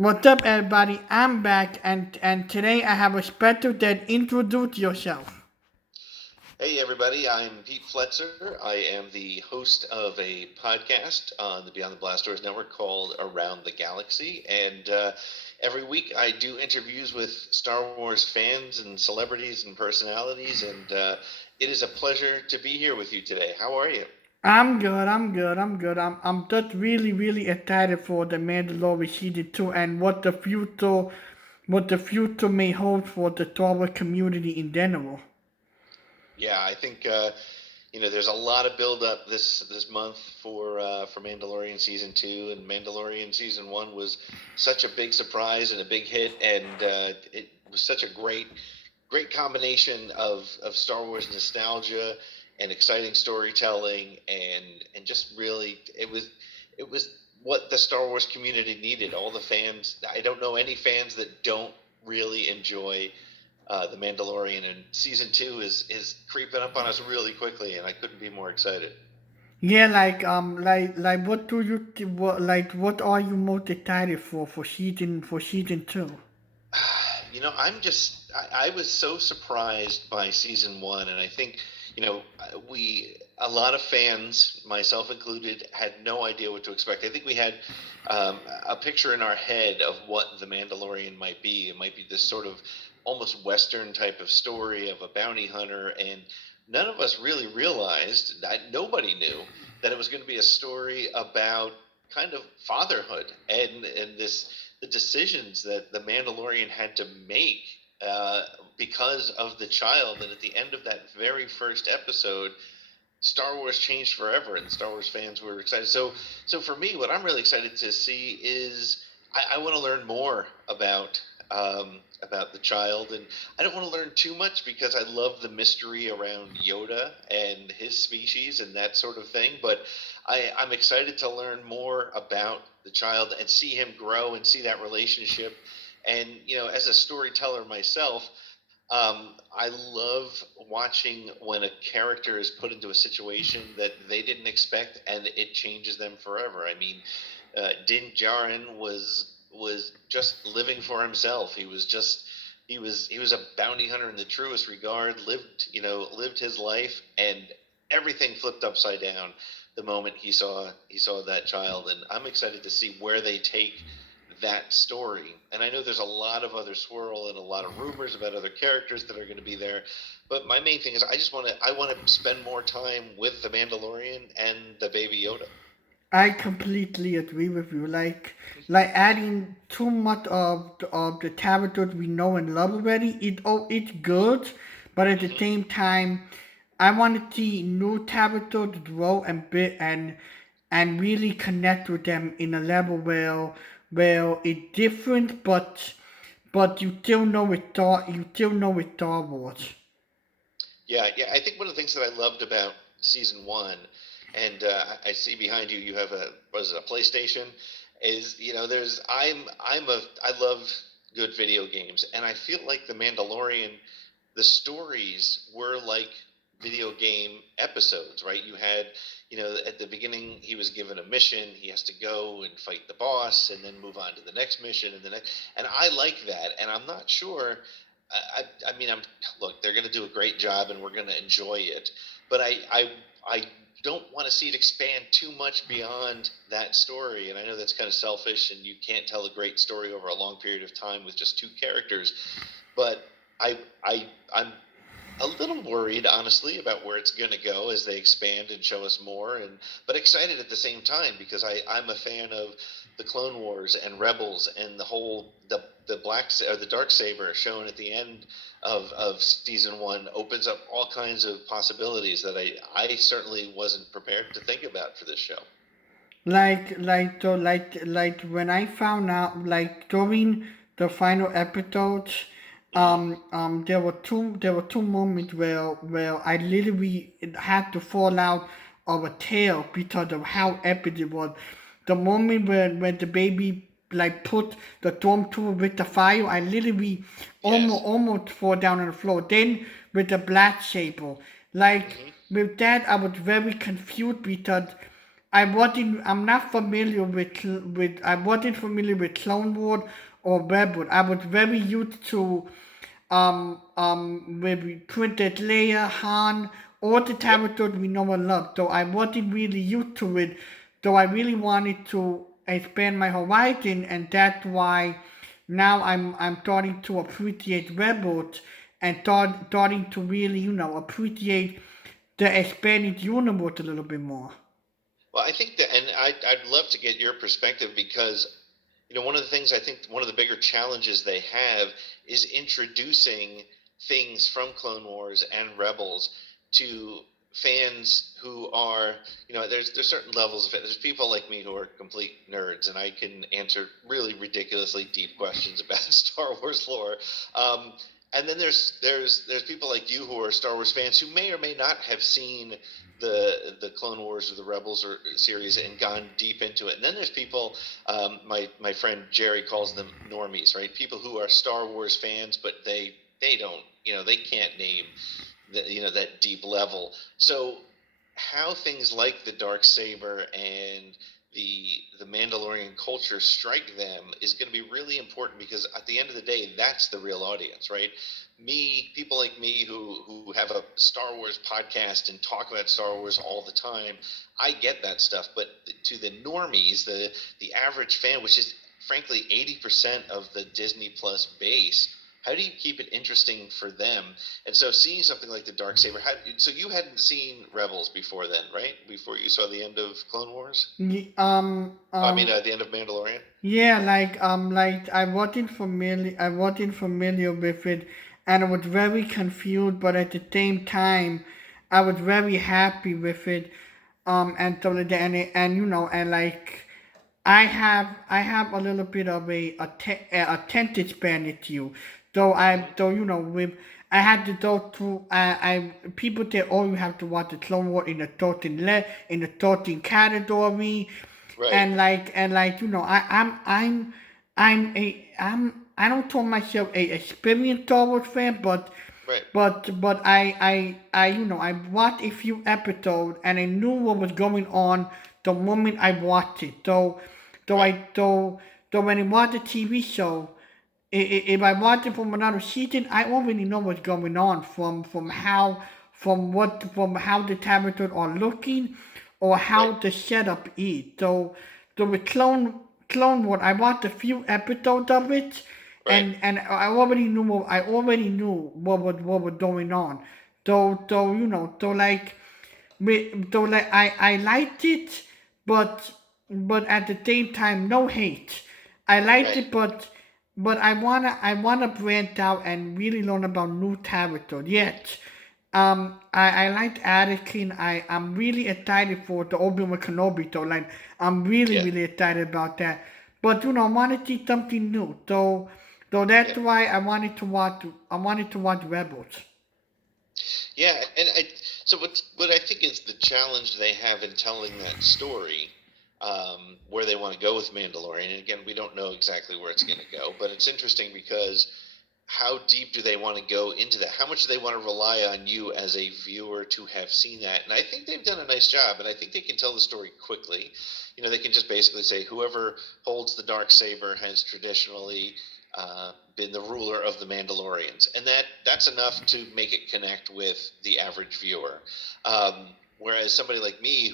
What's up, everybody? I'm back, and today I have a special that introduce yourself. Hey, everybody, I'm Pete Fletzer. I am the host of a podcast on the Beyond the Blast Doors network called Around the Galaxy. And every week I do interviews with Star Wars fans and celebrities and personalities. And it is a pleasure to be here with you today. How are you? I'm good. I'm good. I'm good. I'm just really excited for the Mandalorian season 2 and what the future may hold for the Star Wars community in general. Yeah, I think there's a lot of build up this month for Mandalorian season two, and Mandalorian season one was such a big surprise and a big hit, and it was such a great combination of Star Wars nostalgia and exciting storytelling, and just really it was what the Star Wars community needed. All the fans, I don't know any fans that don't really enjoy the Mandalorian, and season two is creeping up on us really quickly, and I couldn't be more excited. Yeah, like what do you what are you most excited for season 2? I was so surprised by season one, and I think we a lot of fans, myself included, had no idea what to expect. I think we had a picture in our head of what the Mandalorian might be. It might be this sort of almost Western type of story of a bounty hunter, and none of us really realized that nobody knew that it was going to be a story about kind of fatherhood and this the decisions that the Mandalorian had to make uh, because of the child. And at the end of that very first episode, Star Wars changed forever, and Star Wars fans were excited. So for me, what I'm really excited to see is I want to learn more about the child, and I don't want to learn too much because I love the mystery around Yoda and his species and that sort of thing. But I'm excited to learn more about the child and see him grow and see that relationship. And as a storyteller myself, I love watching when a character is put into a situation that they didn't expect and it changes them forever. I mean, Din Djarin was just living for himself. He was a bounty hunter in the truest regard. Lived his life, and everything flipped upside down the moment he saw that child. And I'm excited to see where they take that story. And I know there's a lot of other swirl and a lot of rumors about other characters that are going to be there. But my main thing is I want to spend more time with the Mandalorian and the Baby Yoda. I completely agree with you. Like adding too much of the characters we know and love already. It's good, but at the Hmm. same time, I want to see new characters grow and really connect with them in a level where it's different, but you still know it's Star Wars. Yeah. I think one of the things that I loved about season one, and I see behind you, you have a was it a PlayStation? Is there's I love good video games, and I feel like the Mandalorian, the stories were like video game episodes, right? You had, at the beginning, he was given a mission. He has to go and fight the boss, and then move on to the next mission, and the next. And I like that. And I'm not sure. I mean, look. They're going to do a great job, and we're going to enjoy it. But I don't want to see it expand too much beyond that story. And I know that's kind of selfish, and you can't tell a great story over a long period of time with just two characters. But I I'm a little worried, honestly, about where it's going to go as they expand and show us more, and but excited at the same time because I'm a fan of the Clone Wars and Rebels and the or the dark saber shown at the end of season one opens up all kinds of possibilities that I certainly wasn't prepared to think about for this show. Like when I found out, like during the final episodes, Hmm. there were two moments where I literally had to fall out of a tail because of how epic it was. The moment when the baby like put the stormtrooper with the fire, I literally almost Yes. almost fall down on the floor. Then with the black saber, like Hmm. with that, I was very confused because I'm not familiar I wasn't familiar with Clone Wars or Rebel. I was very used to maybe Princess Leia, Han, all the Yep. characters we know and love. So I wasn't really used to it. So I really wanted to expand my horizon, and that's why now I'm starting to appreciate Rebels and starting to really appreciate the expanded universe a little bit more. Well, I think that, and I'd love to get your perspective because, one of the things I think one of the bigger challenges they have is introducing things from Clone Wars and Rebels to fans who are, there's certain levels of it. There's people like me who are complete nerds, and I can answer really ridiculously deep questions about Star Wars lore. Um, and then there's people like you who are Star Wars fans who may or may not have seen the Clone Wars or the Rebels or series and gone deep into it. And then there's people, my friend Jerry calls them normies, right? People who are Star Wars fans, but they don't, they can't name that deep level. So how things like the dark saber and the Mandalorian culture strike them is going to be really important because at the end of the day, that's the real audience, right? People like me who have a Star Wars podcast and talk about Star Wars all the time, I get that stuff. But to the normies, the average fan, which is frankly 80% of the Disney Plus base, how do you keep it interesting for them? And so seeing something like the dark saber, so you hadn't seen Rebels before then, right? Before you saw the end of Clone Wars? Ye- I mean, the end of Mandalorian. Yeah, like I wasn't familiar with it, and I was very confused. But at the same time, I was very happy with it. And so and and like I have a little bit of a attention span issue. Hmm. Though with I had to go through I people say, oh, you have to watch the Clone War in the 13 category, Right, and like I don't call myself a experienced Star Wars fan, right, but I watched a few episodes and I knew what was going on the moment I watched it. Though right, I though when I watch the TV show, if I watch it from another season, I already know what's going on from how the characters are looking or right, how the setup is. So with Clone Wars, I watched a few episodes of it, right, and I already knew what was going on. So I liked it, but but at the same time, no hate. I liked right. it, but I wanna branch out and really learn about new characters. Yet, I liked Anakin. I'm really excited for the Obi-Wan Kenobi. So like, I'm really Yeah, really excited about that. But I want to see something new. So yeah, that's why I wanted to watch Rebels. yeah. So what I think is the challenge they have in telling that story, where they want to go with Mandalorian. And again, we don't know exactly where it's going to go, but it's interesting because how deep do they want to go into that? How much do they want to rely on you as a viewer to have seen that? And I think they've done a nice job, and I think they can tell the story quickly. They can just basically say whoever holds the dark saber has traditionally been the ruler of the Mandalorians, and that's enough to make it connect with the average viewer. Whereas somebody like me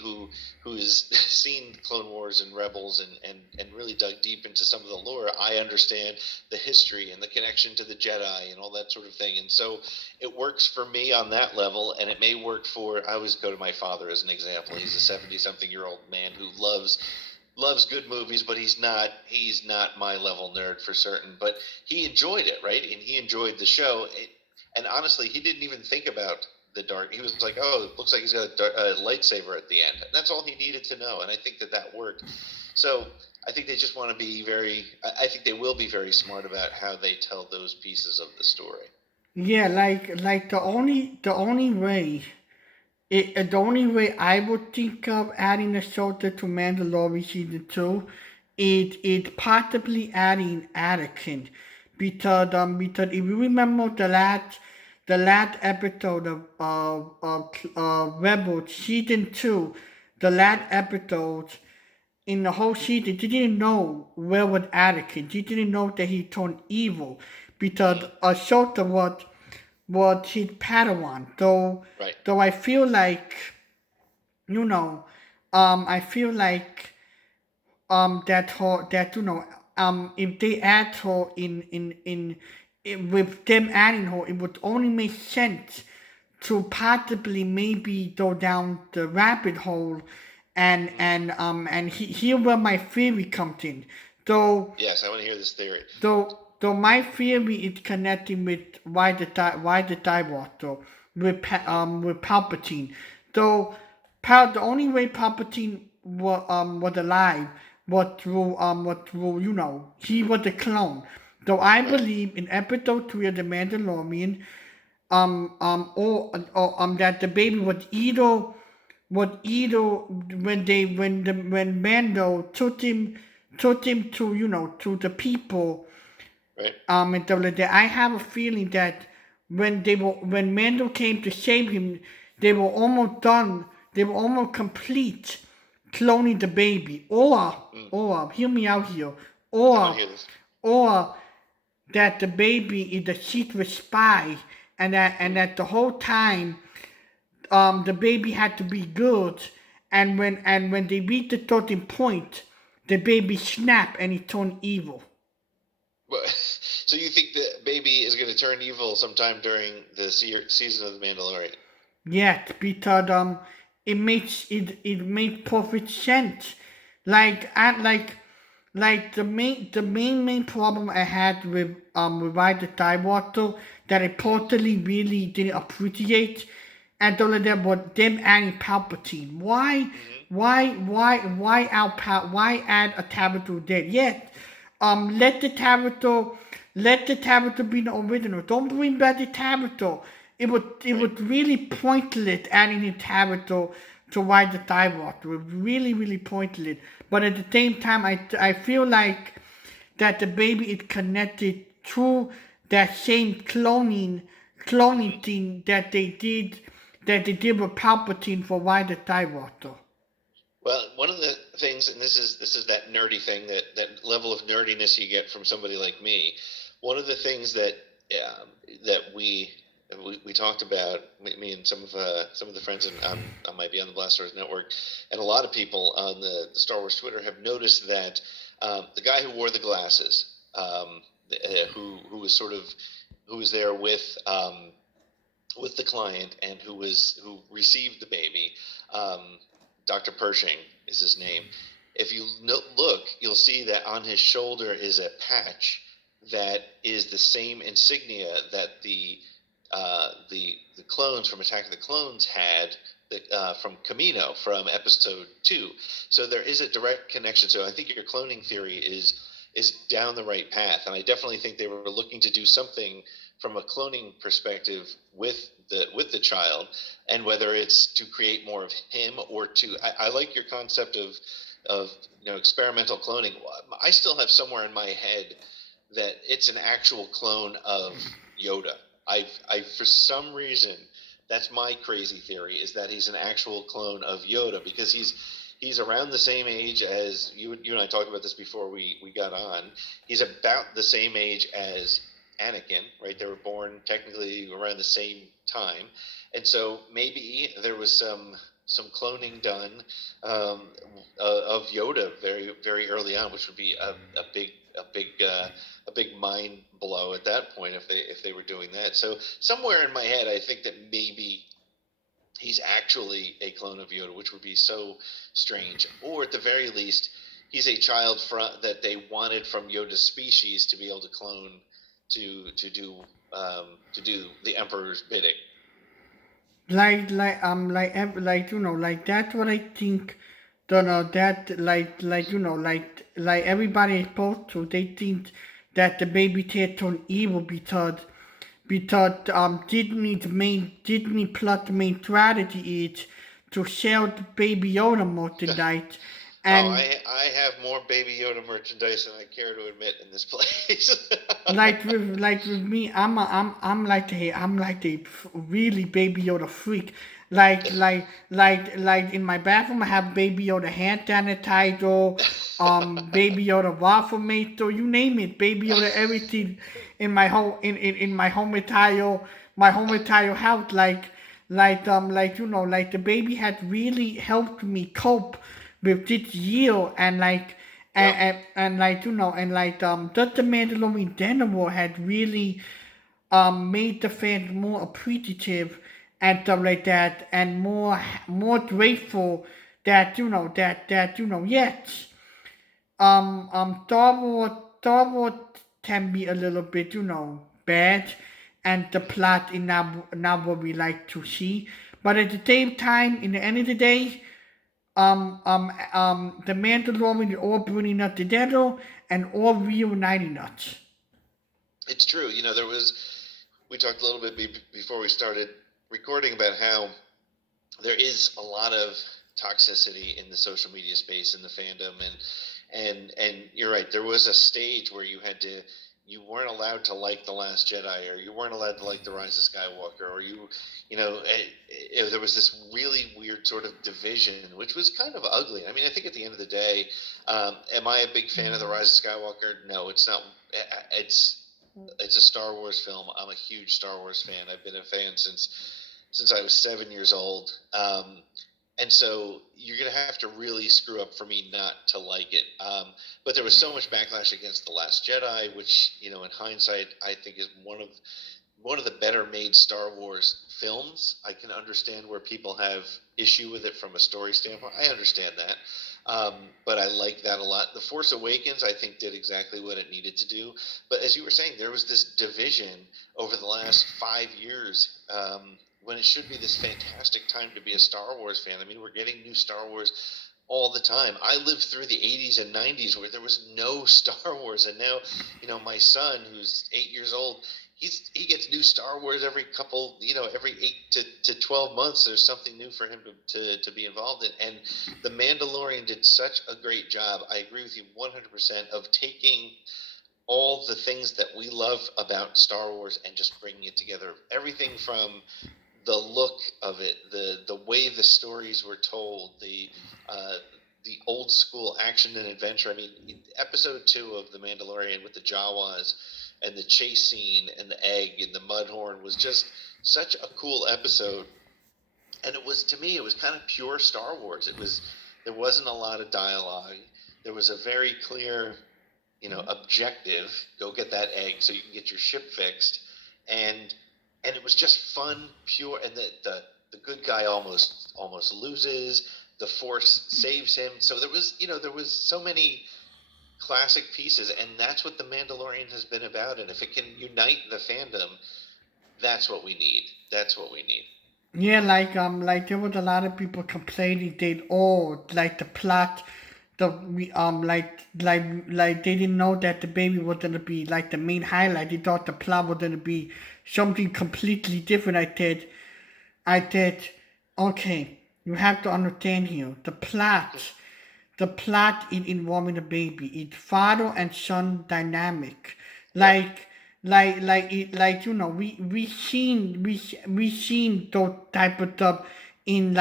who's seen Clone Wars and Rebels and really dug deep into some of the lore, I understand the history and the connection to the Jedi and all that sort of thing. And so it works for me on that level, and it may work for. I always go to my father as an example. He's a 70-something-year-old man who loves good movies, but he's not my level nerd for certain. But he enjoyed it, right? And he enjoyed the show. And honestly, he didn't even think about the dark. He was like, "Oh, it looks like he's got a lightsaber at the end." And that's all he needed to know, and I think that worked. So I think they just want to be very. I think they will be very smart about how they tell those pieces of the story. Yeah, like the only way I would think of adding a shoulder to Mandalorian season two, is possibly adding Anakin, because if you remember the last episode of Rebels season two, the last episode in the whole season, they didn't know where was Anakin. They didn't know that he turned evil because Mm, Ahsoka was his Padawan. right. Though I feel like, you know, I feel like that her that if they add her in with them adding her, it would only make sense to possibly maybe go down the rabbit hole, Mm. and here where my theory comes in. Though Yes, I want to hear this theory. though my theory is connecting with why the die water Mm, with Palpatine. Though the only way Palpatine was alive was through he was a clone. Though I right. believe in episode 3 of the Mandalorian, or that the baby was either when Mando took him to to the people, Right. and stuff like that. I have a feeling that when Mando came to save him, they were almost done. They were almost complete cloning the baby, Mm, or hear me out here, I want to or hear this. or that the baby is a secret spy, and Mm. that the whole time the baby had to be good, and when they reached the certain point, the baby snapped and he turned evil. But, so you think the baby is going to turn evil sometime during the season of the Mandalorian? Yet, because it made perfect sense. Like I like the main problem I had with Ride the Tide Water that I Mm, totally really didn't appreciate, and all of that was them adding Palpatine. Why mm-hmm. why why why why add a character dead? Yet let the character be the original. Don't bring back the character. It Right. would really pointless adding a character to ride the dialogue. It was really, really pointless. But at the same time, I feel like that the baby is connected to that same cloning Mm-hmm. thing that they did with Palpatine for Ride the Skywalker. Well, one of the things, and this is that nerdy thing, that level of nerdiness you get from somebody like me. One of the things um, that we talked about, me and some of the friends on my Beyond the Blast Doors network, and a lot of people on the Star Wars Twitter have noticed that the guy who wore the glasses, who was sort of who was there with the client and who received the baby. Um, Dr. Pershing is his name. If you look, you'll see that on his shoulder is a patch that is the same insignia that the clones from Attack of the Clones had from Camino from Episode 2. So there is a direct connection. So I think your cloning theory is down the right path, and I definitely think they were looking to do something from a cloning perspective with the child, and whether it's to create more of him or to I like your concept of experimental cloning. I still have somewhere in my head that it's an actual clone of Yoda. I for some reason, that's my crazy theory, is that he's an actual clone of Yoda, because he's around the same age as you and I talked about this before we got on. He's about the same age as Anakin, right? They were born technically around the same time, and so maybe there was some cloning done um, of Yoda very very early on, which would be a big a big mind blow at that point if they were doing that. So somewhere in my head, I think that maybe he's actually a clone of Yoda, which would be so strange. Or at the very least, he's a child that they wanted from Yoda's species to be able to clone to do the Emperor's bidding. Like that's what I think. Don't know that like everybody is supposed to. They think that the baby tail turned evil because Disney plus the main strategy is to sell the Baby Yoda merchandise, Oh, and I have more Baby Yoda merchandise than I care to admit in this place. like with me, I'm like a really Baby Yoda freak. like in my bathroom, I have Baby Yoda hand sanitizer, Baby Yoda waffle maker, you name it, Baby Yoda everything in my home in my home entire house. Like like the baby had really helped me cope with this year and Yep. and like and like just the Mandalorian General had really made the fans more appreciative and stuff like that, and more grateful that yes, Star Wars can be a little bit bad, and the plot is not what we like to see, but at the same time, in the end of the day, the Mandalorian is all bringing us together and all reuniting us. It's true. We talked a little bit before we started recording about how there is a lot of toxicity in the social media space in the fandom, and you're right, there was a stage where you weren't allowed to like The Last Jedi, or you weren't allowed to like The Rise of Skywalker, or there was this really weird sort of division, which was kind of ugly. I mean, I think at the end of the day, am I a big fan of The Rise of Skywalker? No, it's not. It's a Star Wars film. I'm a huge Star Wars fan. I've been a fan since I was 7 years old. And so you're going to have to really screw up for me not to like it. But there was so much backlash against The Last Jedi, which, in hindsight, I think is one of the better made Star Wars films. I can understand where people have issue with it from a story standpoint. I understand that. But I like that a lot. The Force Awakens, I think, did exactly what it needed to do. But as you were saying, there was this division over the last 5 years, when it should be this fantastic time to be a Star Wars fan. I mean, we're getting new Star Wars all the time. I lived through the 80s and 90s where there was no Star Wars, and now, my son, who's 8 years old, he gets new Star Wars every 8 to 12 months. There's something new for him to be involved in, and the Mandalorian did such a great job. I agree with you 100% of taking all the things that we love about Star Wars and just bringing it together. Everything from the look of it, the way the stories were told, the old school action and adventure. I mean, episode 2 of The Mandalorian with the Jawas and the chase scene and the egg and the Mudhorn was just such a cool episode. And to me, it was kind of pure Star Wars. There wasn't a lot of dialogue. There was a very clear, objective: go get that egg so you can get your ship fixed, and it was just fun, pure. And the good guy almost loses. The Force saves him. So there was so many classic pieces, and that's what the Mandalorian has been about. And if it can unite the fandom, that's what we need. That's what we need. Yeah, like there was a lot of people complaining they like the plot, the like they didn't know that the baby was gonna be like the main highlight. They thought the plot was gonna be something completely different. I said, okay, you have to understand here. The plot in involving the baby is father and son dynamic. Yep. Like we seen those type of stuff in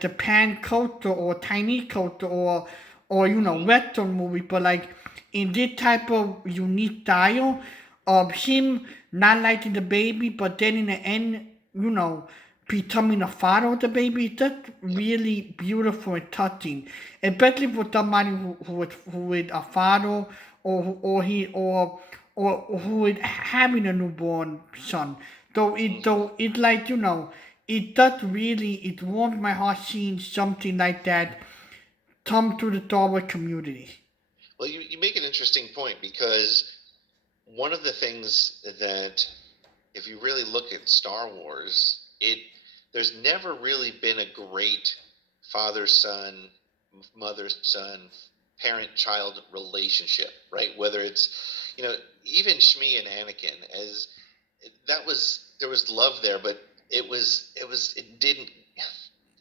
Japan culture or Chinese culture or Hmm. Western movie, but like in this type of unique style of him not liking the baby, but then in the end, you know, becoming a father of the baby, that's Yep. really beautiful and touching, especially for somebody who is a father or who is having a newborn son. Hmm. Though it like it does really it warms my heart seeing something like that come to the Star Wars community. Well, you make an interesting point, because one of the things that, if you really look at Star Wars, there's never really been a great father son, mother son, parent child relationship, right? Whether it's, even Shmi and Anakin, as that was there was love there, but it didn't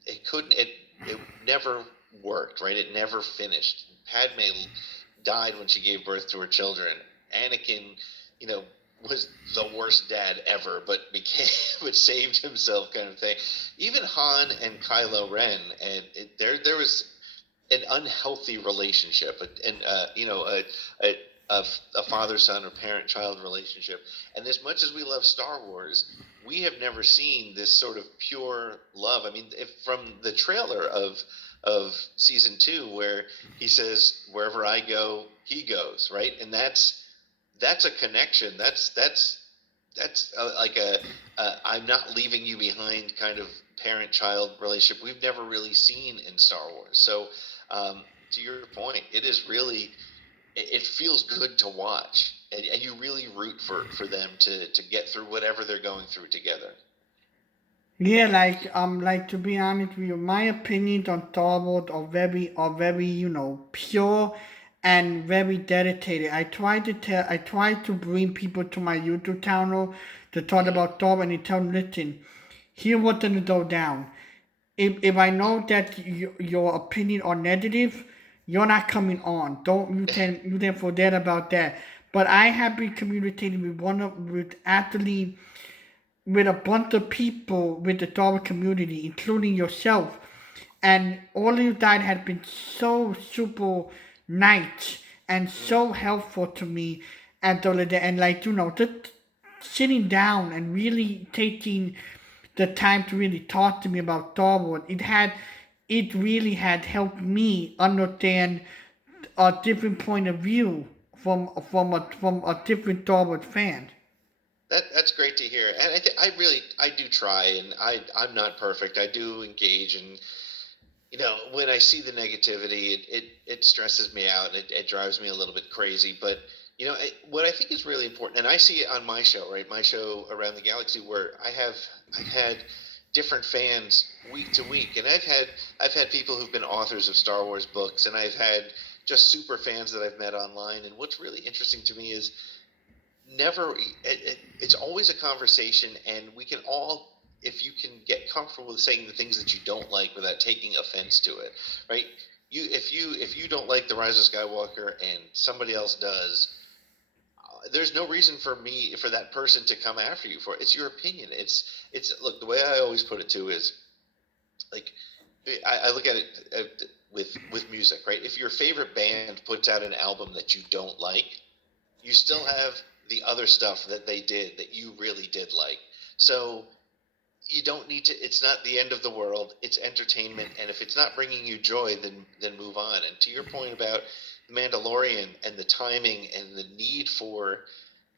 it couldn't it never worked, right? It never finished. Padme died when she gave birth to her children. Anakin, you know, was the worst dad ever, but became but saved himself, kind of thing. Even Han and Kylo Ren, and there was an unhealthy relationship, and a, a, a father son or parent child relationship. And as much as we love Star Wars, we have never seen this sort of pure love. I mean, if from the trailer of season two, where he says, "Wherever I go, he goes," right, and that's a connection. That's like a I'm not leaving you behind kind of parent-child relationship we've never really seen in Star Wars. So, to your point, it is really it feels good to watch, and you really root for them to get through whatever they're going through together. Yeah, like to be honest with you, my opinions on Star Wars are very, pure and very dedicated. I try to bring people to my YouTube channel to talk Mm-hmm. about Star Wars and tell them, listen, here what's gonna go down. If I know that your opinion are negative, you're not coming on. Don't you can forget about that. But I have been communicating with actually with a bunch of people with the Dharma community, including yourself. And all of you guys have been so super nice and Mm-hmm. so helpful to me and all of that. And like, just sitting down and really taking the time to really talk to me about Star Wars, it really had helped me understand a different point of view from a different Star Wars fan. That's great to hear, and I really I do try, and I'm not perfect. I do engage, and when I see the negativity, it stresses me out. It drives me a little bit crazy. But what I think is really important, and I see it on my show, right? My show Around the Galaxy, where I've had different fans week to week, and I've had people who've been authors of Star Wars books, and I've had just super fans that I've met online. And what's really interesting to me is it's always a conversation, and we can all, if you can get comfortable with saying the things that you don't like without taking offense to it, right? If you don't like the Rise of Skywalker and somebody else does, there's no reason for that person to come after you for it. It's your opinion. It's look, the way I always put it too is like I look at it with music, right? If your favorite band puts out an album that you don't like, you still have the other stuff that they did that you really did like. So you don't need to. It's not the end of the world. It's entertainment, and if it's not bringing you joy, then move on. And to your point about the Mandalorian and the timing and the need for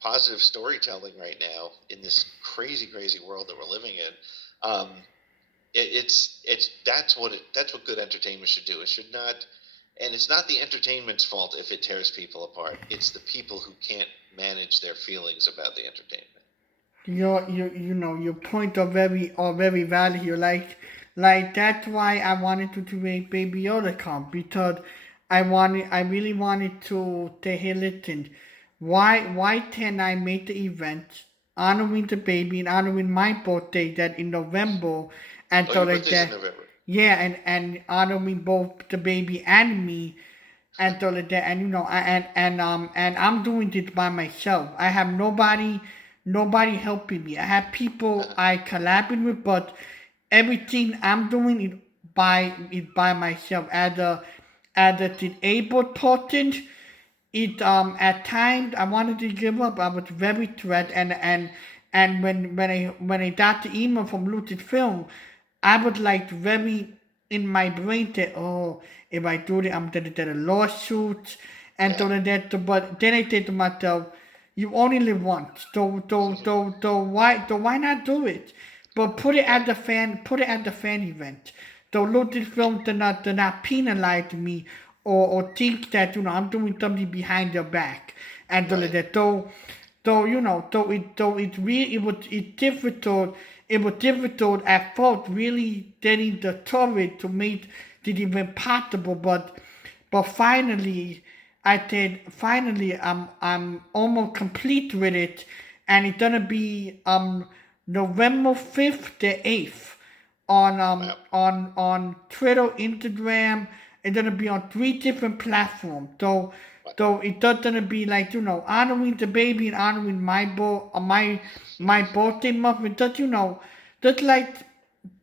positive storytelling right now in this crazy, crazy world that we're living in, it's that's what good entertainment should do. It should not, and it's not the entertainment's fault if it tears people apart. It's the people who can't manage their feelings about the entertainment. Your point are very valid here. Like that's why I wanted to make Baby Yoda come, because I really wanted to say, hey, listen, why can I make the event honoring the baby and honoring my birthday that in November, and Oh, so your like birthday's in that, November. yeah, and honoring both the baby and me, and all of that. And and I'm doing this by myself. I have nobody helping me. I have people Uh-huh. I collaborate with, but everything I'm doing it by myself. As a disabled person, it at times I wanted to give up. I was very threat, and when I got the email from Lucasfilm, I was like very in my brain that, oh, if I do it I'm gonna get a lawsuit and Yeah. all of that. But then I said to myself, you only live once, so why not do it? But Right. put it at the fan event. So Lucasfilm did not penalize me, or think that I'm doing something behind their back and all of Right. that. Though it was difficult at first really getting the courage to make it even possible, but finally I'm almost complete with it, and it's gonna be November 5th to 8th on Wow. Twitter, Instagram. It's gonna be on 3 different platforms. So So it doesn't be like honoring the baby and honoring my birthday month. It does just like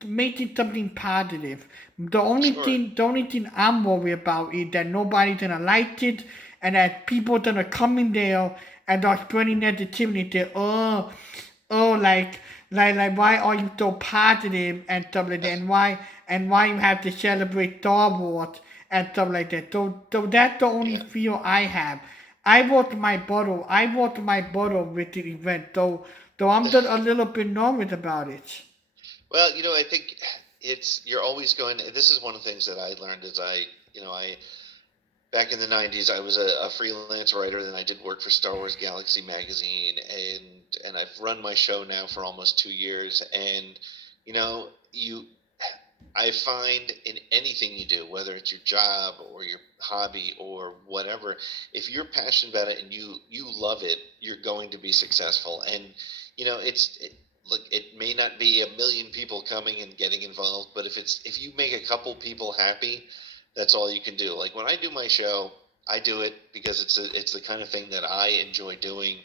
making something positive. Sure. The only thing I'm worried about is that nobody's gonna like it, and that people gonna come in there and are spreading negativity. They like why are you so positive and stuff like that, and why you have to celebrate Star Wars and stuff like that. So that's the only Yeah. fear I have. I bought my bottle with the event, so I'm just a little bit nervous about it. Well, I think you're always going. This is one of the things that I learned as I back in the '90s, I was a freelance writer. Then I did work for Star Wars Galaxy magazine, and I've run my show now for almost 2 years. And you I find in anything you do, whether it's your job or your hobby or whatever, if you're passionate about it and you love it, you're going to be successful. And look, it may not be a million people coming and getting involved, but if you make a couple people happy, that's all you can do. Like when I do my show, I do it because it's the kind of thing that I enjoy doing,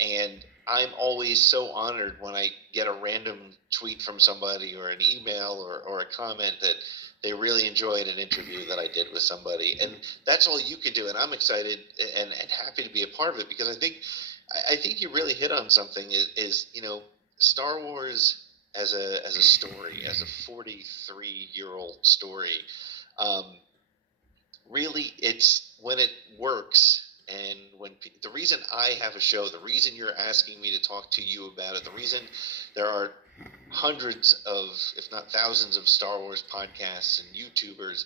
and I'm always so honored when I get a random tweet from somebody or an email or a comment that they really enjoyed an interview that I did with somebody. And that's all you can do. And I'm excited and happy to be a part of it because I think you really hit on something is Star Wars as a story, as a 43-year-old story. Um, Really, it's when it works and the reason I have a show, the reason you're asking me to talk to you about it, the reason there are hundreds of, if not thousands of Star Wars podcasts and YouTubers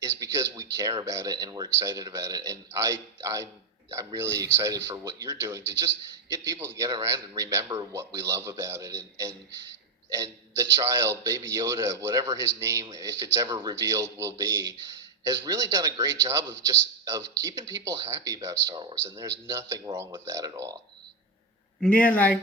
is because we care about it and we're excited about it. And I'm really excited for what you're doing to just get people to get around and remember what we love about it, and the child, Baby Yoda, whatever his name, if it's ever revealed, will be, has really done a great job of just of keeping people happy about Star Wars, and there's nothing wrong with that at all. Yeah, I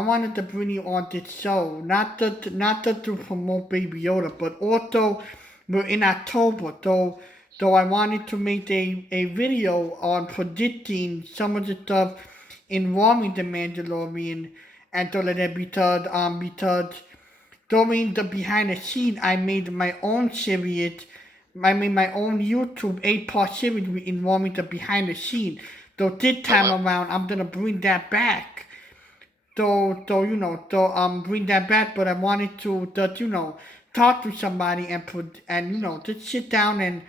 wanted to bring you on this show, not just to promote Baby Yoda, but also we're in October, so I wanted to make a video on predicting some of the stuff involving the Mandalorian, and so that because during the behind the scene, I made my own series. I made my own YouTube 8-part series involving the behind the scene. So this Oh time wow. around, I'm gonna bring that back. So bring that back. But I wanted to just talk to somebody and just sit down and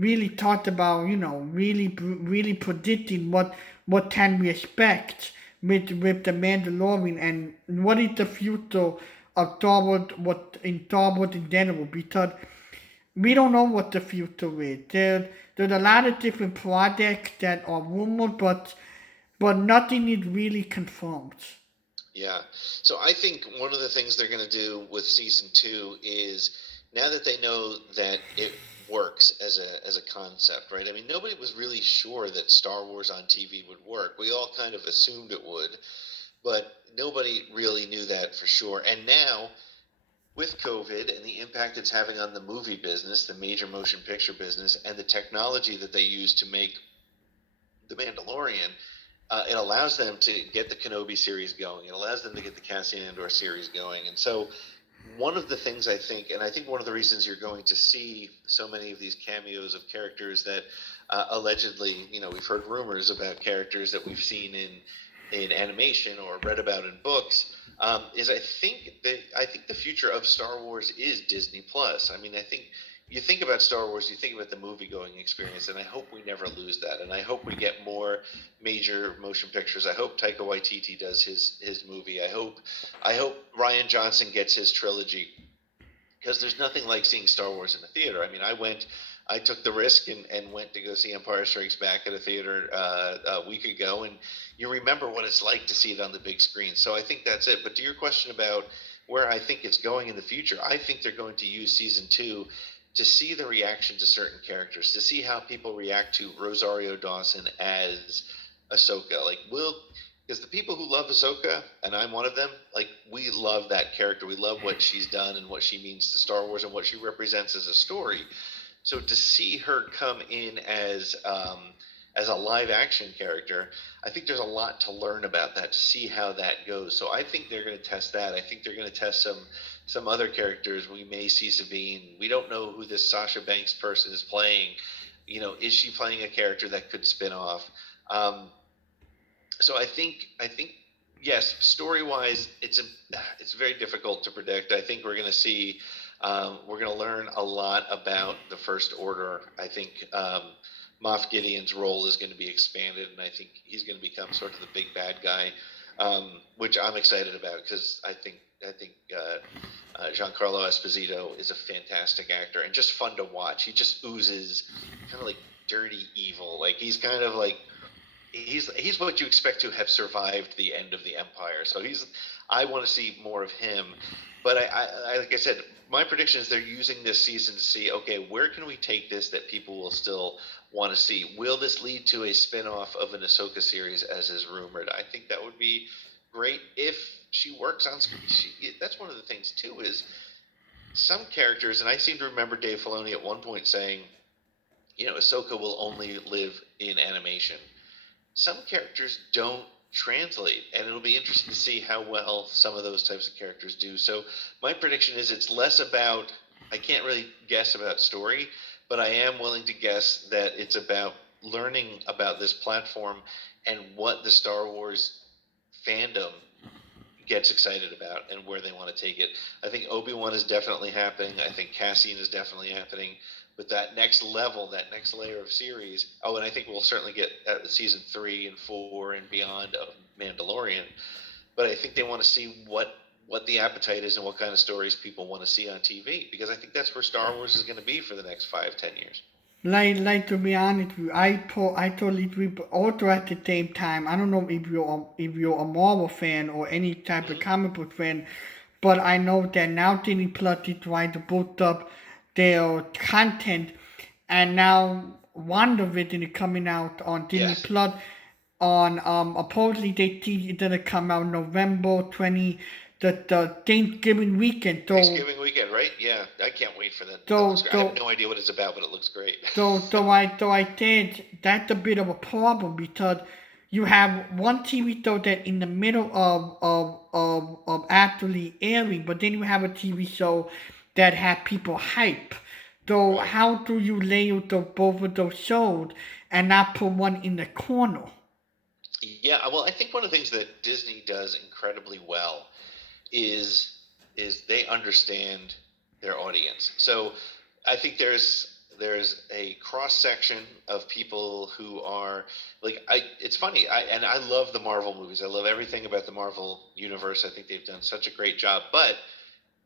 really talk about really predicting what can we expect with the Mandalorian, and what is the future of Star Wars, what in Star Wars in general, because we don't know what the future is. There's a lot of different projects that are rumored, but nothing is really confirmed. Yeah. So I think one of the things they're going to do with season two is now that they know that it works as a concept, right? I mean, nobody was really sure that Star Wars on TV would work. We all kind of assumed it would, but nobody really knew that for sure. And now with COVID and the impact it's having on the movie business, the major motion picture business, and the technology that they use to make The Mandalorian, it allows them to get the Kenobi series going. It allows them to get the Cassian Andor series going. And so, one of the things I think, and I think one of the reasons you're going to see so many of these cameos of characters that allegedly, we've heard rumors about characters that we've seen in animation or read about in books, is I think the future of Star Wars is Disney Plus. I mean, I think you think about Star Wars, you think about the movie going experience, and I hope we never lose that. And I hope we get more major motion pictures. I hope Taika Waititi does his movie. I hope Ryan Johnson gets his trilogy because there's nothing like seeing Star Wars in a theater. I mean, I took the risk and went to go see Empire Strikes Back at a theater a week ago, and you remember what it's like to see it on the big screen. So I think that's it. But to your question about where I think it's going in the future, I think they're going to use season two to see the reaction to certain characters, to see how people react to Rosario Dawson as Ahsoka. Like, because the people who love Ahsoka, and I'm one of them, like, we love that character. We love what she's done and what she means to Star Wars and what she represents as a story. So to see her come in as a live action character, I think there's a lot to learn about that to see how that goes. So I think they're going to test that. I think they're going to test some other characters. We may see Sabine. We don't know who this Sasha Banks person is playing. You know, is she playing a character that could spin off? Um, so I think yes, story wise, it's very difficult to predict. I think we're going to see we're going to learn a lot about the First Order. I think Moff Gideon's role is going to be expanded, and I think he's going to become sort of the big bad guy, which I'm excited about because I think Giancarlo Esposito is a fantastic actor and just fun to watch. He just oozes kind of like dirty evil. Like he's kind of like he's what you expect to have survived the end of the Empire. So he's I want to see more of him. But like I said, my prediction is they're using this season to see okay, where can we take this that people will still want to see? Will this lead to a spin-off of an Ahsoka series as is rumored? I think that would be great if she works on screen. That's one of the things too is some characters, and I seem to remember Dave Filoni at one point saying, you know, Ahsoka will only live in animation. Some characters don't translate, and it'll be interesting to see how well some of those types of characters do. So my prediction is it's less about I can't really guess about story, but I am willing to guess that it's about learning about this platform and what the Star Wars fandom gets excited about and where they want to take it. I think Obi-Wan is definitely happening. I think Cassian is definitely happening. But that next level, that next layer of series. Oh, and I think we'll certainly get season 3 and 4 and beyond of Mandalorian. But I think they want to see what the appetite is and what kind of stories people want to see on TV because I think that's where Star Wars is going to be for the next 5-10 years. Like to be honest with you, I totally agree. But also at the same time, I don't know if you're a Marvel fan or any type of Mm-hmm. comic book fan, but I know that now Disney Plus is trying to boost up their content, and now WandaVision is coming out on Disney Yes. Plus on supposedly they think it's gonna come out November 20, the Thanksgiving weekend. Thanksgiving weekend, right? Yeah, I can't wait for that. That looks So great. I have so no idea what it's about, but it looks great. so I think that's a bit of a problem because you have one TV show that in the middle of actually airing, but then you have a TV show that had people hype. So Right. how do you layer both of those shows and not put one in the corner? Yeah, well, I think one of the things that Disney does incredibly well is they understand their audience. So I think there's a cross section of people who are like I it's funny. I love the Marvel movies. I love everything about the Marvel universe. I think they've done such a great job. But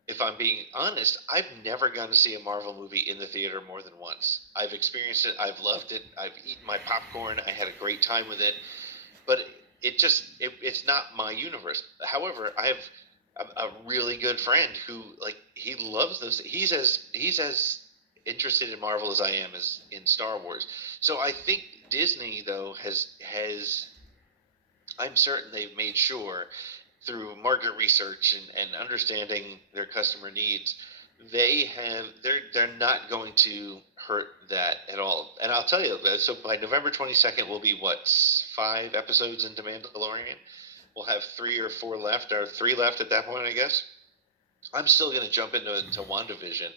if I'm being honest, I've never gone to see a Marvel movie in the theater more than once. I've experienced it. I've loved it. I've eaten my popcorn. I had a great time with it, but it's not my universe. However, I have a really good friend who like he loves those. He's as interested in Marvel as I am as in Star Wars. So I think Disney though has I'm certain they've made sure through market research and understanding their customer needs, they're not going to hurt that at all. And I'll tell you, so by November 22nd, we'll be what 5 episodes into Mandalorian. We'll have 3 or 4 left, or 3 left at that point, I guess. I'm still going to jump into WandaVision.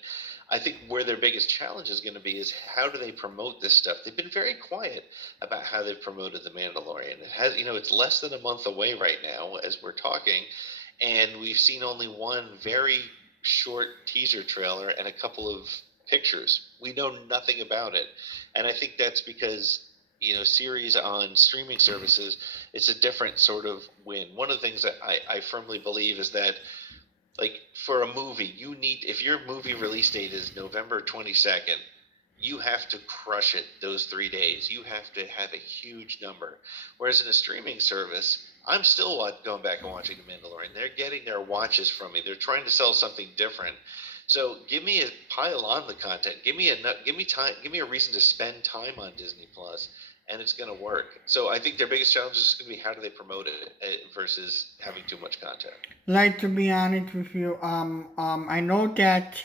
I think where their biggest challenge is going to be is how do they promote this stuff? They've been very quiet about how they've promoted the Mandalorian. It has, it's less than a month away right now as we're talking, and we've seen only one very short teaser trailer and a couple of pictures. We know nothing about it, and I think that's because series on streaming services, it's a different sort of win. One of the things that I firmly believe is that like for a movie, you need if your movie release date is November 22nd, you have to crush it those 3 days. You have to have a huge number. Whereas in a streaming service, I'm still going back and watching The Mandalorian. They're getting their watches from me. They're trying to sell something different. So give me a pile on the content. Give me time. Give me a reason to spend time on Disney Plus, and it's going to work. So I think their biggest challenge is going to be how do they promote it versus having too much content. Like to be honest with you, I know that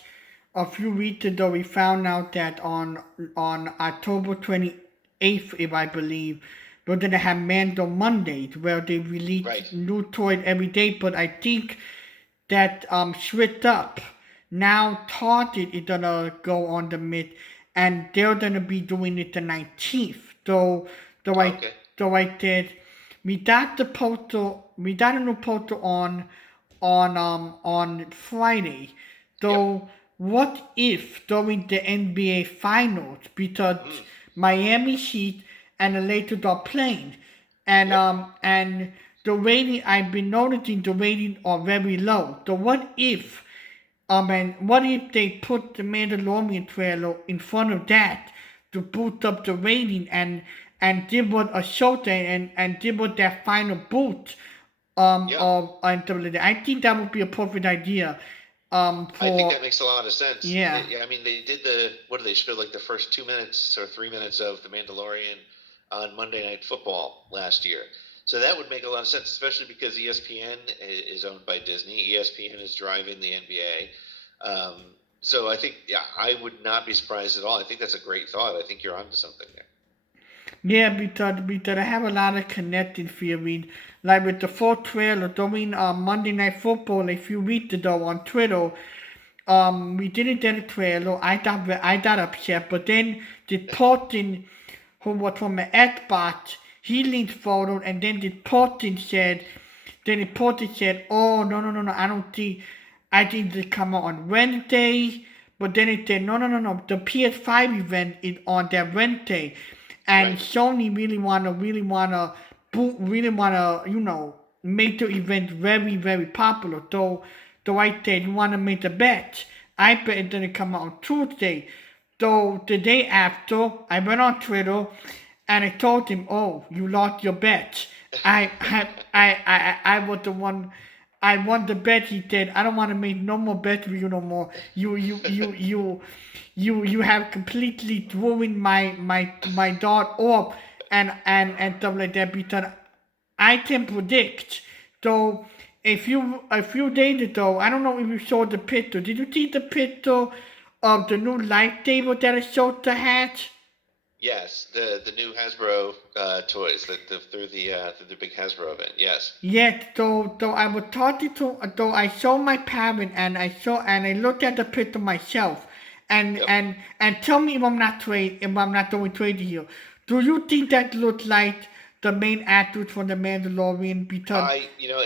a few weeks ago, we found out that on October 28th, if I believe, we're gonna have Mando Mondays, where they release Right. new toys every day. But I think that switched up. Now Target is gonna go on the mid, and they're gonna be doing it the 19th. Though I Okay. though I did, we got a new poster on Friday. Yep. Though what if during the NBA finals, because Mm. Miami Heat and the Lakers are playing, and Yep. the rating, I've been noticing the rating are very low. So what if and what if they put the Mandalorian trailer in front of that to boost up the rating, and give it a show and give it that final boost Yeah. of until I think that would be a perfect idea I think for that makes a lot of sense. yeah. Yeah, I mean, they did the what do they show like the first 2 minutes or 3 minutes of the Mandalorian on Monday Night Football last year. So that would make a lot of sense, especially because ESPN is owned by Disney. ESPN is driving the NBA. So I think, yeah, I would not be surprised at all. I think that's a great thought. I think you're onto something there. Yeah, because I have a lot of connecting theories. Like with the fourth trailer during Monday Night Football a few weeks ago on Twitter, we didn't get a trailer. I got upset, but then the person who was from the Xbox, he leaned forward, and then the person said, "Oh no, I don't think, I think it come out on Wednesday." But then it said, "No, the PS5 event is on that Wednesday," and Right. Sony really wanna make the event very very popular. Though I said you wanna make the bet, I bet it didn't come out on Tuesday. So the day after, I went on Twitter and I told him, "Oh, you lost your bet. I was the one. I won the bet." He said, "I don't want to make no more bets with you no more. You have completely ruined my dart off and stuff like that, because I can predict." So a few days ago, I don't know if you saw the picture. Did you see the picture of the new lightsaber that I showed the hat? Yes, the new Hasbro toys that through the big Hasbro event. Yes. Yes, so I was talking to, so I saw my parent, and I looked at the picture myself, and Yep. and and tell me if I'm not doing crazy here. Do you think that looks like the main actors from the Mandalorian? Because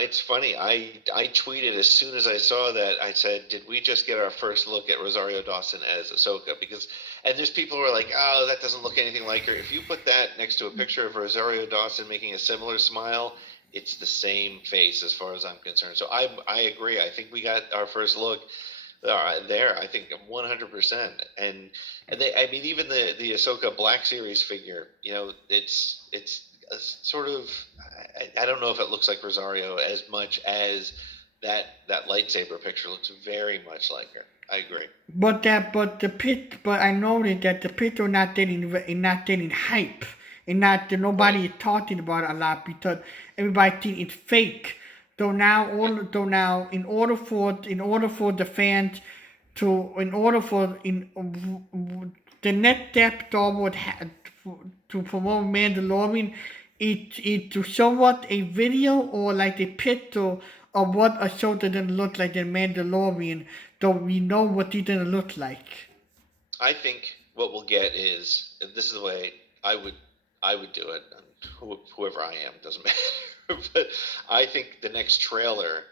It's funny. I tweeted as soon as I saw that. I said, "Did we just get our first look at Rosario Dawson as Ahsoka?" And there's people who are like, "Oh, that doesn't look anything like her." If you put that next to a picture of Rosario Dawson making a similar smile, it's the same face as far as I'm concerned. So I agree. I think we got our first look there. I think 100%. And they, I mean, even the Ahsoka Black Series figure, it's a sort of, I don't know if it looks like Rosario as much as that lightsaber picture looks very much like her. I agree. but I noticed that the picture not getting hype, and not Right. nobody is talking about it a lot because everybody think it's fake. In order for the fans to in order for in the next step Star Wars had to promote Mandalorian, it to show us a video or like a picture of what a show didn't look like in Mandalorian, so we know what it didn't look like. I think what we'll get is, this is the way I would I would do it. And whoever I am doesn't matter. But I think the next trailer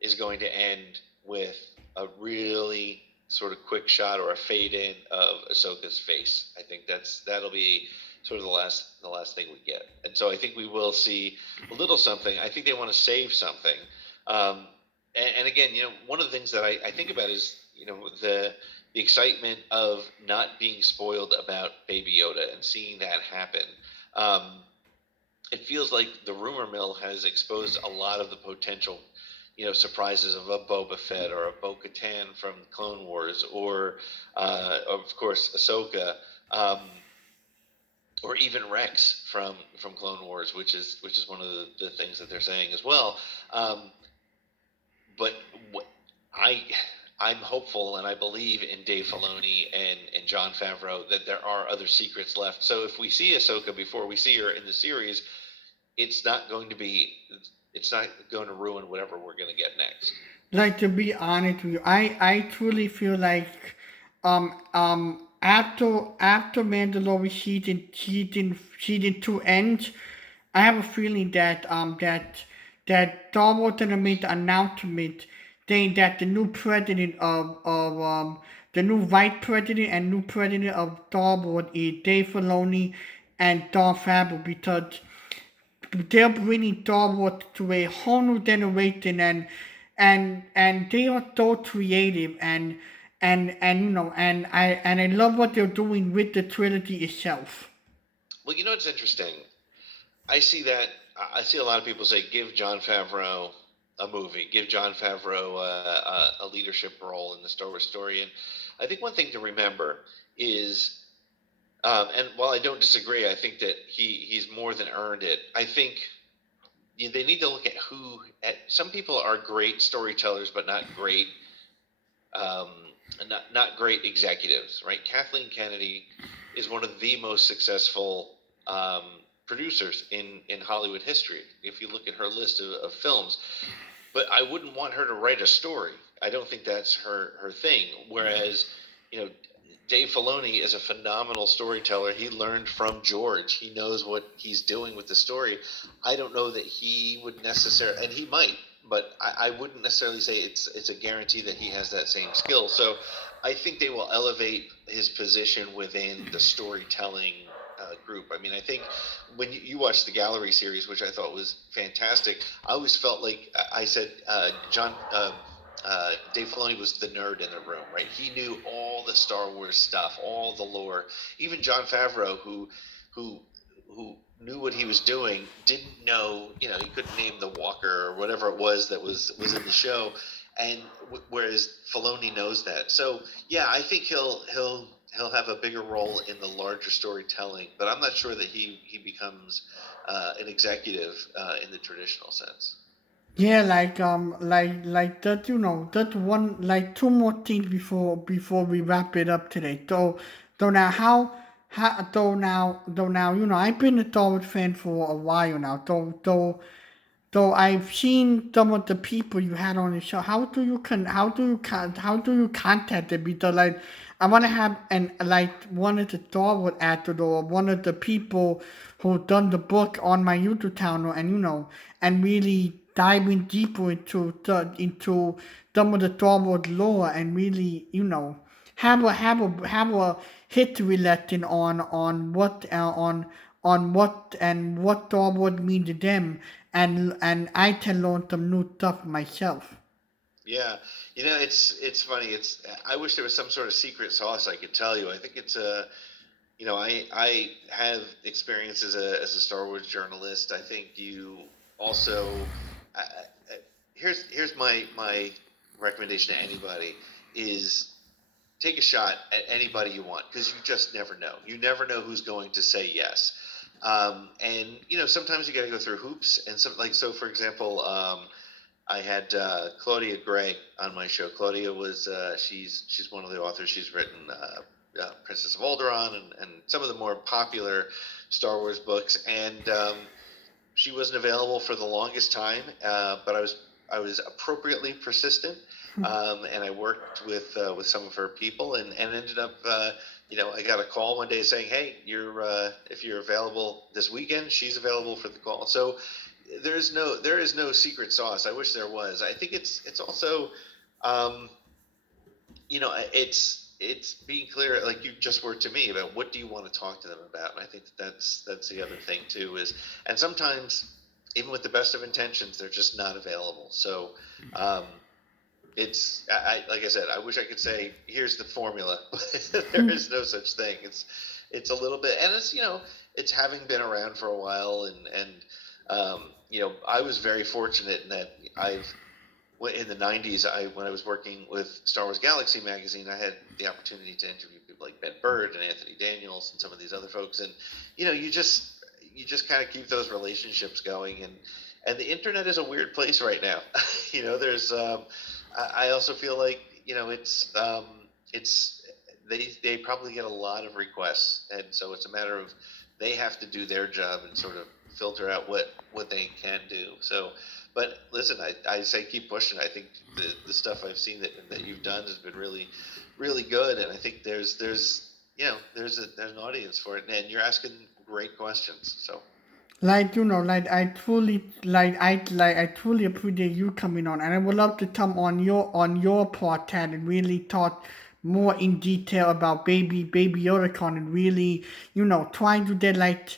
is going to end with a really sort of quick shot or a fade in of Ahsoka's face. I think that'll be sort of the last thing we get. And so I think we will see a little something. I think they want to save something. Um, and again, one of the things that I think about is, the excitement of not being spoiled about Baby Yoda and seeing that happen. Um, it feels like the rumor mill has exposed a lot of the potential, surprises of a Boba Fett or a Bo Katan from Clone Wars, or of course Ahsoka, um, or even Rex from Clone Wars, which is one of the things that they're saying as well. Um, but I I'm hopeful and I believe in Dave Filoni and Jon Favreau that there are other secrets left. So if we see Ahsoka before we see her in the series, it's not going to be it's not going to ruin whatever we're going to get next. Like, to be honest with you, I truly feel like after Mandalorian season 2 ends, I have a feeling that Star Wars gonna make the announcement saying that the new president of the new vice president and new president of Star Wars is Dave Filoni and Don Favreau, because they're bringing Star Wars to a whole new generation, and they are so creative, and I love what they're doing with the trilogy itself. Well, you know what's interesting? I see that I see a lot of people say give Jon Favreau a movie, give Jon Favreau a leadership role in the Star Wars story, and I think one thing to remember is, and while I don't disagree, I think that he's more than earned it. I think they need to look at who. Some people are great storytellers, but not great, um, not great executives, right? Kathleen Kennedy is one of the most successful producers in Hollywood history. If you look at her list of films, but I wouldn't want her to write a story. I don't think that's her thing. Whereas, you know, Dave Filoni is a phenomenal storyteller. He learned from George. He knows what he's doing with the story. I don't know that he would necessarily, and he might, but I wouldn't necessarily say it's a guarantee that he has that same skill. So I think they will elevate his position within the storytelling group. I mean, I think when you watched the Gallery series, which I thought was fantastic, I always felt like I said Dave Filoni was the nerd in the room, right? He knew all the Star Wars stuff, all the lore. Even Jon Favreau, who who knew what he was doing, didn't know. You know, he couldn't name the Walker or whatever it was that was in the show. And whereas Filoni knows that, so yeah, I think he'll have a bigger role in the larger storytelling. But I'm not sure that he becomes an executive in the traditional sense. Yeah, like that, that one, like two more things before we wrap it up today. So now though now, I've been a Star Wars fan for a while now. So I've seen some of the people you had on the show. How do you contact them? Because, like, I want to have an like one of the Star Wars actors or one of the people who done the book on my YouTube channel, and and really diving deeper into some of the Star Wars lore, and really, have a history lesson on what Star Wars mean to them, and I can learn some new stuff myself. Yeah, it's funny. I wish there was some sort of secret sauce I could tell you. I think it's I have experience as a Star Wars journalist. I think you also here's my recommendation to anybody is take a shot at anybody you want because you just never know. You never know who's going to say yes. And sometimes you got to go through hoops and some like so. For example, I had Claudia Gray on my show. Claudia was she's one of the authors. She's written Princess of Alderaan and some of the more popular Star Wars books. And she wasn't available for the longest time, but I was appropriately persistent, and I worked with some of her people, and ended up. I got a call one day saying, "Hey, if you're available this weekend, she's available for the call." So there is no secret sauce. I wish there was. I think it's also, um, it's being clear, like you just were to me, about what do you want to talk to them about. And I think that's the other thing too is, and sometimes even with the best of intentions, they're just not available. So um, like I said, I wish I could say here's the formula. There is no such thing. It's a little bit, and it's having been around for a while, and I was very fortunate in that in the 90s, when I was working with Star Wars Galaxy magazine, I had the opportunity to interview people like Ben Bird and Anthony Daniels and some of these other folks, and you just kind of keep those relationships going, and the internet is a weird place right now. There's I also feel like it's they probably get a lot of requests, and so it's a matter of they have to do their job and sort of filter out what they can do. So, but listen, I say keep pushing. I think the stuff I've seen that you've done has been really good, and I think there's an audience for it, and you're asking great questions. So Like like I truly appreciate you coming on, and I would love to come on your podcast and really talk more in detail about Baby Yoda and really trying to get like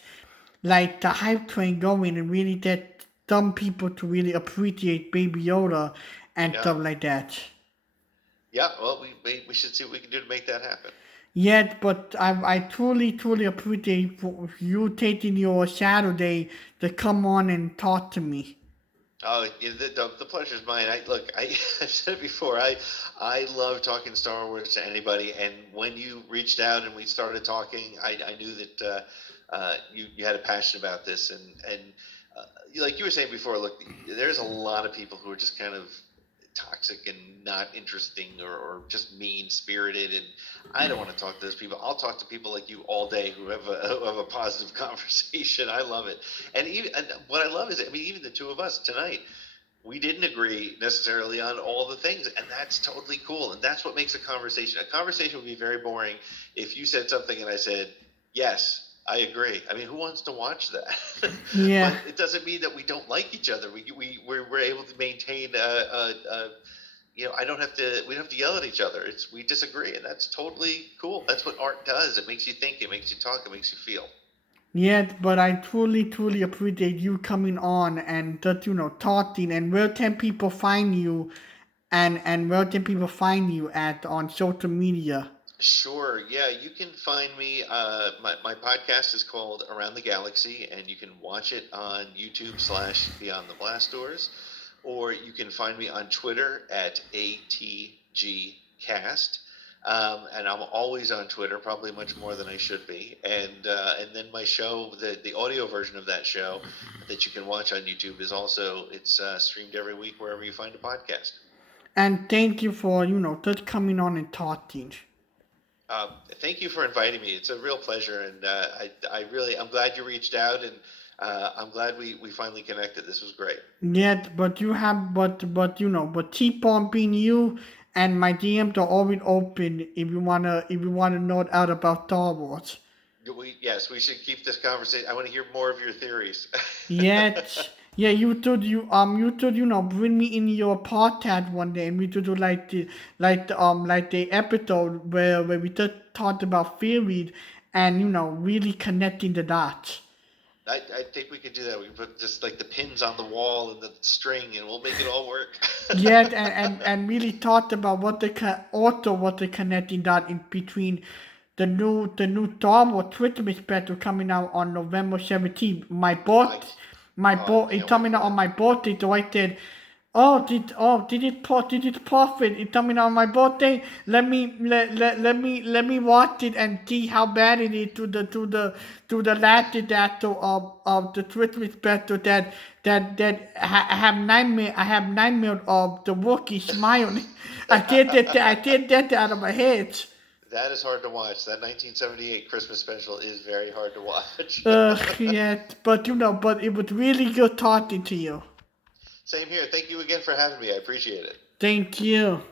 the hype train going and really get some people to really appreciate Baby Yoda and yeah, stuff like that. yeah. Well, we should see what we can do to make that happen. Yet, but I truly appreciate for you taking your Saturday to come on and talk to me. Oh, yeah, the pleasure's mine. I've said it before. I love talking Star Wars to anybody, and when you reached out and we started talking, I knew that you had a passion about this, and like you were saying before, look, there's a lot of people who are just kind of toxic and not interesting or just mean spirited, and I don't want to talk to those people. I'll talk to people like you all day who have a positive conversation. I love it. And what I love is, I mean, even the two of us tonight, we didn't agree necessarily on all the things, and that's totally cool, and that's what makes a conversation would be very boring if you said something and I said yes, I agree. I mean, who wants to watch that? Yeah. But it doesn't mean that we don't like each other. We're able to maintain I don't have to. We don't have to yell at each other. It's we disagree, and that's totally cool. That's what art does. It makes you think. It makes you talk. It makes you feel. Yet, but I truly appreciate you coming on and that talking. And where can people find you? And where can people find you at on social media? Sure. Yeah, you can find me. My podcast is called Around the Galaxy, and you can watch it on YouTube / Beyond the Blast Doors, or you can find me on Twitter at ATGcast. And I'm always on Twitter, probably much more than I should be. And then my show, the audio version of that show that you can watch on YouTube is also it's streamed every week wherever you find a podcast. And thank you for just coming on and talking. Thank you for inviting me. It's a real pleasure, and I'm glad you reached out, and I'm glad we finally connected. This was great. Yet, but you have, but keep on being you. And my DMs are always open if you wanna know out about Star Wars. Yes, we should keep this conversation. I want to hear more of your theories. Yet, yeah, you should bring me in your podcast one day, and we should do like the episode where we just talked about theories and really connecting the dots. I think we could do that. We can put just like the pins on the wall and the string, and we'll make it all work. Yet, and really talked about what the connecting dot in between the new Star Wars Christmas special coming out on November 17th. I It's can't wait coming for out on that. my birthday, so I said, did it profit? It's coming out on my birthday. Let me watch it and see how bad it is to the last disaster of the Christmas special I have nightmare. I have nightmare of the Wookiee smiling. I did that out of my head. That is hard to watch. That 1978 Christmas special is very hard to watch. Yeah, but it was really good talking to you. Same here. Thank you again for having me. I appreciate it. Thank you.